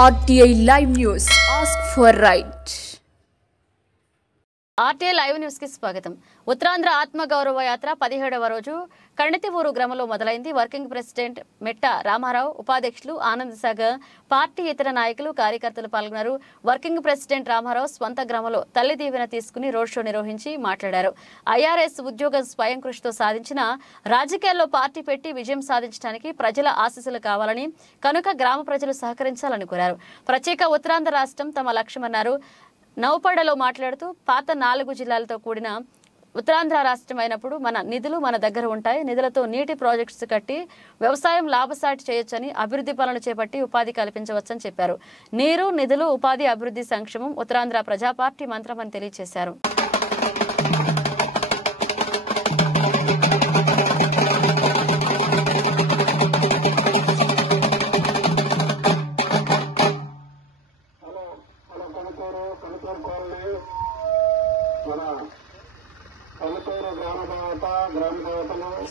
RTI Live News. Ask for right. RTI live news కి స్వాగతం. ఉత్తరాంధ్ర ఆత్మ గౌరవ యాత్ర 17వ రోజు కణితివూరు గ్రామంలో మొదలైంది. వర్కింగ్ ప్రెసిడెంట్ మెట్ట రామారావు, ఉపాధ్యక్షులు ఆనంద్ సాగర్, పార్టీ ఇతర నాయకులు, కార్యకర్తలు పాల్గొన్నారు. వర్కింగ్ ప్రెసిడెంట్ రామారావు స్వంత గ్రామంలో తల్లి దీవెన తీసుకుని రోడ్ షో నిర్వహించి మాట్లాడారు. ఐఆర్ఎస్ ఉద్యోగం స్వయం కృషితో సాధించిన రాజకీయాల్లో పార్టీ పెట్టి విజయం సాధించడానికి ప్రజల ఆశీస్సులు కావాలని, కనుక గ్రామ ప్రజలు సహకరించాలని కోరారు. ప్రత్యేక ఉత్తరాంధ్ర రాష్ట్రం తమ లక్ష్యమన్నారు. నౌపడలో మాట్లాడుతూ పాత 4 జిల్లాలతో కూడిన ఉత్తరాంధ్ర రాష్ట్రం అయినప్పుడు మన నిధులు మన దగ్గర ఉంటాయి. నిధులతో నీటి ప్రాజెక్ట్స్ కట్టి వ్యవసాయం లాభసాటి చేయొచ్చని, అభివృద్ధి పనులు చేపట్టి ఉపాధి కల్పించవచ్చని చెప్పారు. నీరు, నిధులు, ఉపాధి, అభివృద్ధి, సంక్షేమం ఉత్తరాంధ్ర ప్రజా పార్టీ మంత్రమని తెలియజేశారు.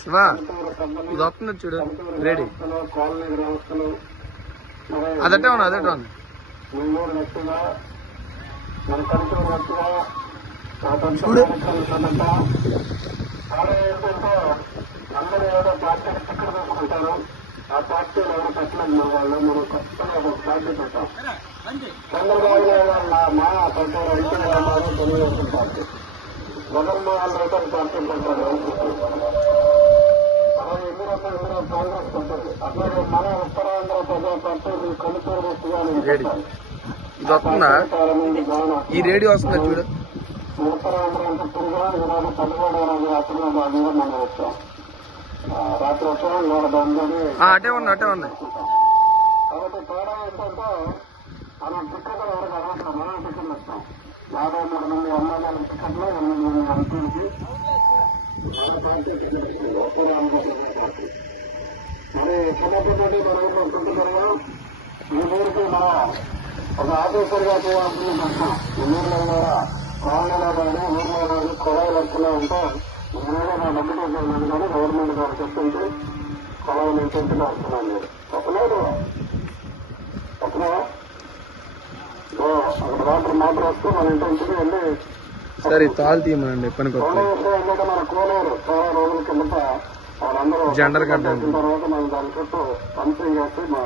శివా ఇది వస్తుంది చూడు, రెడీ అదటే ఉన్నా అదటే ఉంది. చూడు అందరూ ఏదో పార్టీ టికెట్ తీసుకుంటారు. ఆ పార్టీలో ఎవరు పెట్టలేదు వాళ్ళు, మనం ఖచ్చితంగా ఒక పార్టీ పెట్టాం. చంద్రబాబు నాయుడు మా పెట్టారు, N T Rama Rao Telugu Desam party, Jaganmohan Reddy party పెట్టారు. అలాగే ఇందులో కాంగ్రెస్ పెట్టారు. అట్లాగే మన ఉత్తరాంధ్ర ప్రజా పార్టీ కనుకూరు ఇది వస్తుందా? ఈ రేడియో వస్తుందా చూడు. ఉత్తరాంధ్ర అంటే పురుగా ఈరోజు 17వ రోజు రాత్రి భాగంగా మనం వచ్చాం. రాత్రి వచ్చాం, ఇవాళ బంధుని అటే ఉన్నాయి అటే ఉన్నాయి. కాబట్టి తేడా ఏంటంటే మనం టికెట్లు ఎవరికి అర్హత, మనం టికెట్లు ఇస్తాం. 53 మంది ఎమ్మెల్యేల టికెట్లు, 8 మంది ఎంపీలకి పార్టీ టికెట్ ఇస్తుంది ఉత్తరాంధ్ర పార్టీ. మరి చిన్నప్పటి నుండి మనం కుంటున్నాం. ఈ ఊరికి మనం ఒక ఆఫీసర్గా చేయాల్సింది కష్టం. ఈ ఊర్లో కూడా కాలనీలో కానీ ఊర్లో కానీ కొడవలు వస్తూనే ఉంటే నేనే నా డబ్బు చేస్తున్నాను కానీ గవర్నమెంట్ గారు చెప్తుంటే కొడవలు ఇంటింటికి వస్తున్నాను. చెప్పలేదు అక్కడ వాటర్ వస్తే మన ఇంటింటికి వెళ్ళి సరే తాళ్ళు తీయమనండి పనికి ఏంటంటే మన కోలేరు చాలా రోజుల కిందట వాళ్ళందరూ జెండర్ కట్టాలి. తర్వాత మనం దాని చుట్టూ పంపింగ్ చేసి మా